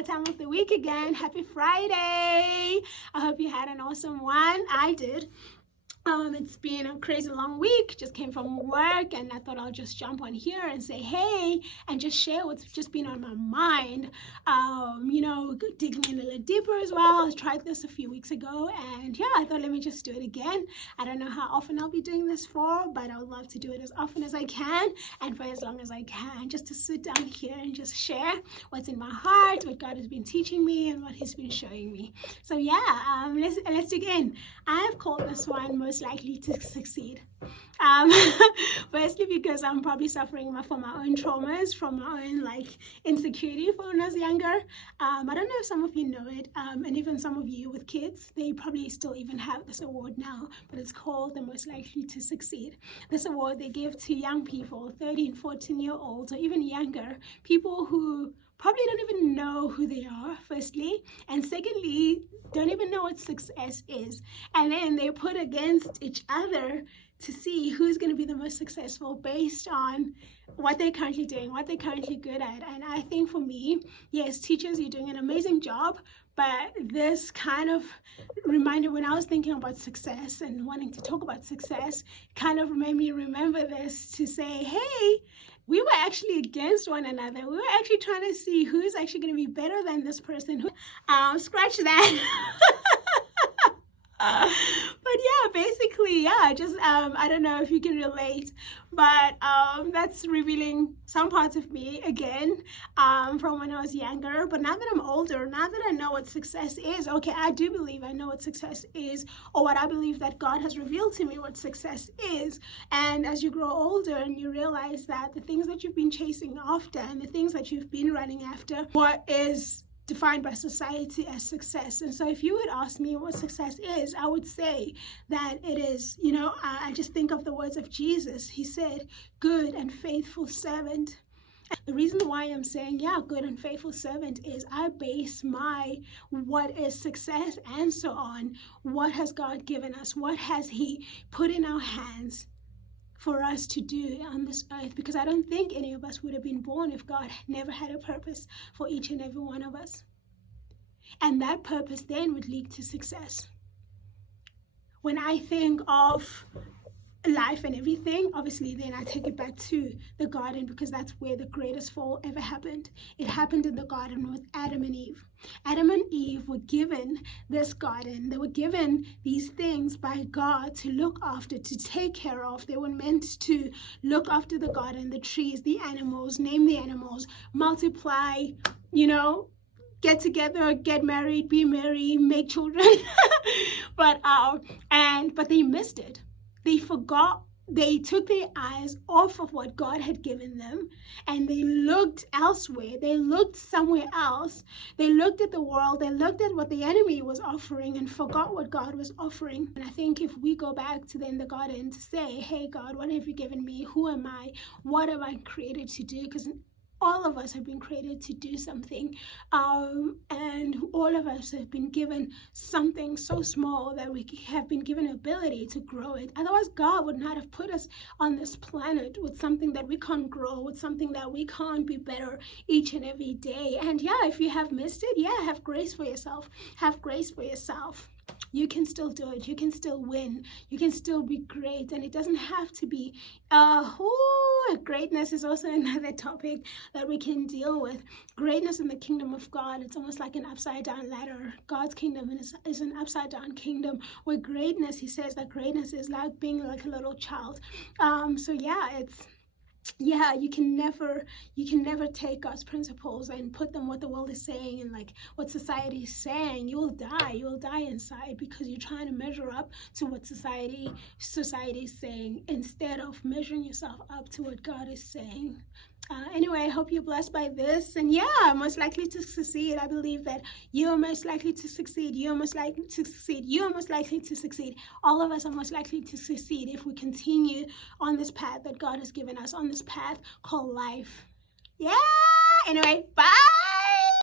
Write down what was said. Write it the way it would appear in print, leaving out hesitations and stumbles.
that time of the week again. Happy Friday. I hope you had an awesome one. I did. It's been a crazy long week, just came from work, and I thought I'll just jump on here and say hey and just share what's just been on my mind. Digging in a little deeper as well. I tried this a few weeks ago, and yeah, I thought let me just do it again. I don't know how often I'll be doing this for, but I would love to do it as often as I can and for as long as I can, just to sit down here and just share what's in my heart, what God has been teaching me and what he's been showing me. So yeah, let's dig in. I have called this one most likely to succeed. Firstly, because I'm probably suffering from my own traumas, from my own insecurity from when I was younger. I don't know if some of you know it, and even some of you with kids, they probably still even have this award now, but it's called the Most Likely to Succeed. This award they give to young people, 13, 14-year-olds, or even younger, people who probably don't even know who they are, firstly, and secondly, don't even know what success is. And then they're put against each other to see who's going to be the most successful based on what they're currently doing, what they're currently good at. And I think for me, yes, teachers, you're doing an amazing job, but this kind of reminder when I was thinking about success and wanting to talk about success, kind of made me remember this to say, hey, we were actually against one another. We were actually trying to see who's actually going to be better than this person. Scratch that. But yeah, basically, yeah, just I don't know if you can relate, but that's revealing some parts of me again from when I was younger. But now that I'm older, now that I know what success is, okay, I do believe I know what success is, or what I believe that God has revealed to me what success is. And as you grow older and you realize that the things that you've been chasing after and the things that you've been running after, what is defined by society as success. And so if you would ask me what success is, I would say that it is, I just think of the words of Jesus. He said, good and faithful servant. The reason why I'm saying, yeah, good and faithful servant is I base my what is success answer on what has God given us, what has he put in our hands for us to do on this earth, because I don't think any of us would have been born if God never had a purpose for each and every one of us. And that purpose then would lead to success. When I think of life and everything, obviously then I take it back to the garden, because that's where the greatest fall ever happened. It happened in the garden with Adam and Eve. Adam and Eve were given this garden. They were given these things by God to look after, to take care of. They were meant to look after the garden, the trees, the animals, name the animals, multiply, get together, get married, be merry, make children. but they missed it. They forgot. They took their eyes off of what God had given them, and they looked elsewhere. They looked somewhere else. They looked at the world. They looked at what the enemy was offering and forgot what God was offering. And I think if we go back to then the garden to say, hey, God, what have you given me? Who am I? What am I created to do? Because all of us have been created to do something, and all of us have been given something so small that we have been given ability to grow it. Otherwise, God would not have put us on this planet with something that we can't grow, with something that we can't be better each and every day. And yeah, if you have missed it, yeah, have grace for yourself. Have grace for yourself. You can still do it. You can still win. You can still be great. And it doesn't have to be, greatness is also another topic that we can deal with. Greatness in the kingdom of God, it's almost like an upside down ladder. God's kingdom is an upside down kingdom where greatness, he says that greatness is like being like a little child. So yeah, you can never take God's principles and put them what the world is saying and like what society is saying. You will die inside, because you're trying to measure up to what society is saying instead of measuring yourself up to what God is saying. Anyway, I hope you're blessed by this. And yeah, most likely to succeed. I believe that you are most likely to succeed. You are most likely to succeed. You are most likely to succeed. All of us are most likely to succeed if we continue on this path that God has given us, on this path called life. Yeah. Anyway, bye.